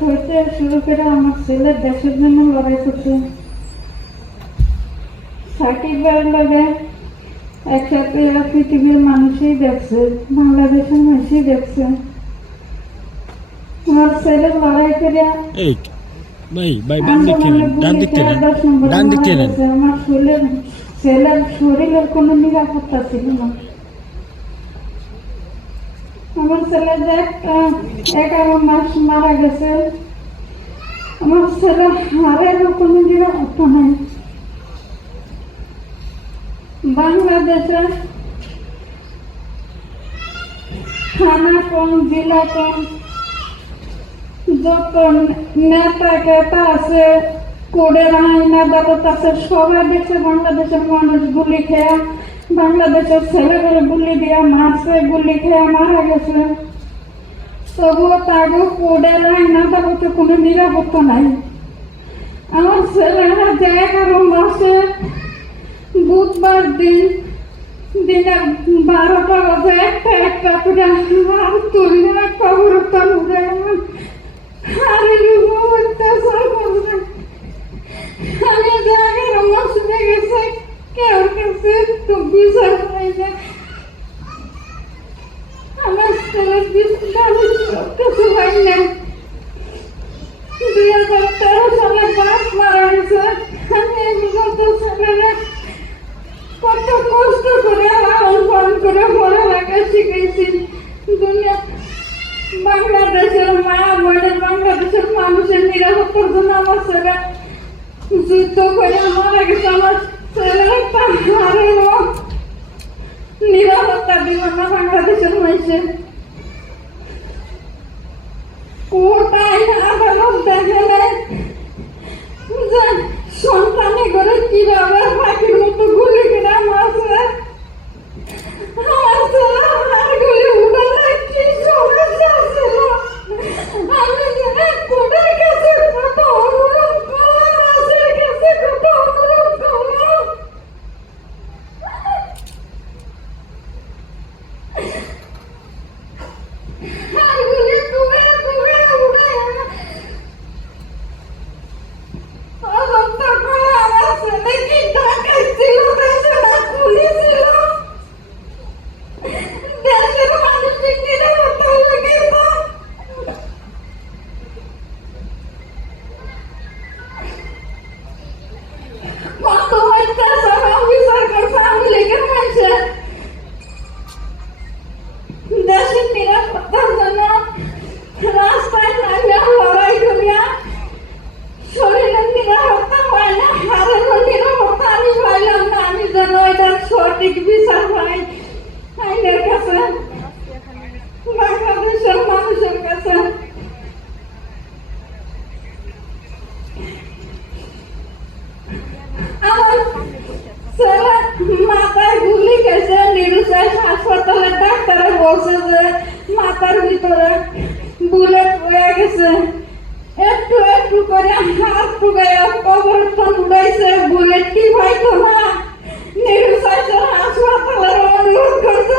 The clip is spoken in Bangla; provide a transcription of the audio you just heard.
হইতে শুরু করে আমার ছেলে দেশের জন্য লড়াই করছে। সাকিব ভাইয়ের লগে একসাথে পৃথিবীর মানুষই দেখছে, বাংলাদেশের মানুষই দেখছে। আমার ছেলে লড়াই করে আমার ছেলের শরীরের কোনো নিরাপত্তা ছিল না। আমার ছেলে যে 11 মাস মারা গেছে, আমার ছেলে হারেরও কোনো নিরাপত্তা নাই। বাংলাদেশে থানা কম, জেলা কম, যত নেতা কেতা আছে, কোর্টের আইন আদালত আছে, সবাই দেখছে বাংলাদেশের মানুষ গুলি খেয়া, বাংলাদেশের ছেলেগুলো গুলি দিয়া মারছে, গুলি খেয়া মারা গেছে। তবুও তাগো কোর্টের আইন আদালতে কোনো নিরাপত্তা নাই। আমার ছেলেরা যে 11 মাসে বুধবার দিনে 12টা বাজে একটা করে আর তুললে কবরস্থান উঠে আমি যে 11 মাস হয়ে গেছে, কেউ কাছে একটু বিচার পাই না। আমার ছেলের বিচার কিছু হয় না। 2013 সালে বাপ মারা গেছে। আমি এই পর্যন্ত ছেলেরা কত কষ্ট করে লালন পালন করে পড়ালেখা শিখেছি। দুনিয়া বাংলাদেশের মা বোনের, বাংলাদেশের মানুষের নিরাপত্তার জন্য আমার ছেলে যুদ্ধ করে মারা গেছে। আমার ছেলেরা হারেরও নিরাপত্তা দিল না বাংলাদেশের মানুষের। কোটায় আদালত দেখে যে সন্তানে করে কিভাবে পাখির মতো গুলি কিনা মারছে। আমার ছেলে হাড়গুলি উঠে যায়, কি সমস্যা ছিল। আমি কোটার কাছে কত অনুরোধ করলাম, মাসের কাছে কত অনুরোধ করলাম। হাড়গুলি পুড়ে পুড়ে উঠে তদন্ত করে আমার ছেলে কি ঢাকায় ছিল, দেশে না খুলি ছিল। দেশের মানুষের নিরাপত্তা লাগে না। কত অত্যাচার অবিচার করছে আওয়ামী লীগের মানুষে। দেশের নিরাপত্তার জন্য রাস্তায় নামিয়া লড়াই করিয়া শরীরের নিরাপত্তা পাই না, হারেরও নিরাপত্তা আমি পাইলাম না। আমি যেন এটার সঠিক বিচার পাই আইনের কাছে, বাংলাদেশের মানুষের কাছে। আমার ছেলে মাথায় গুলি খেয়েছে, নিরুচাই হাসপাতালের ডাক্তারে বলছে যে মাথার ভিতরে বুলেট হয়ে গেছে। একটু একটু করে হাত টুকাইয়া কবরস্থান উড়াইছে, বুলেট কি হয়তো না। নিরুচাই হাসপাতালের অনুরোধ করছে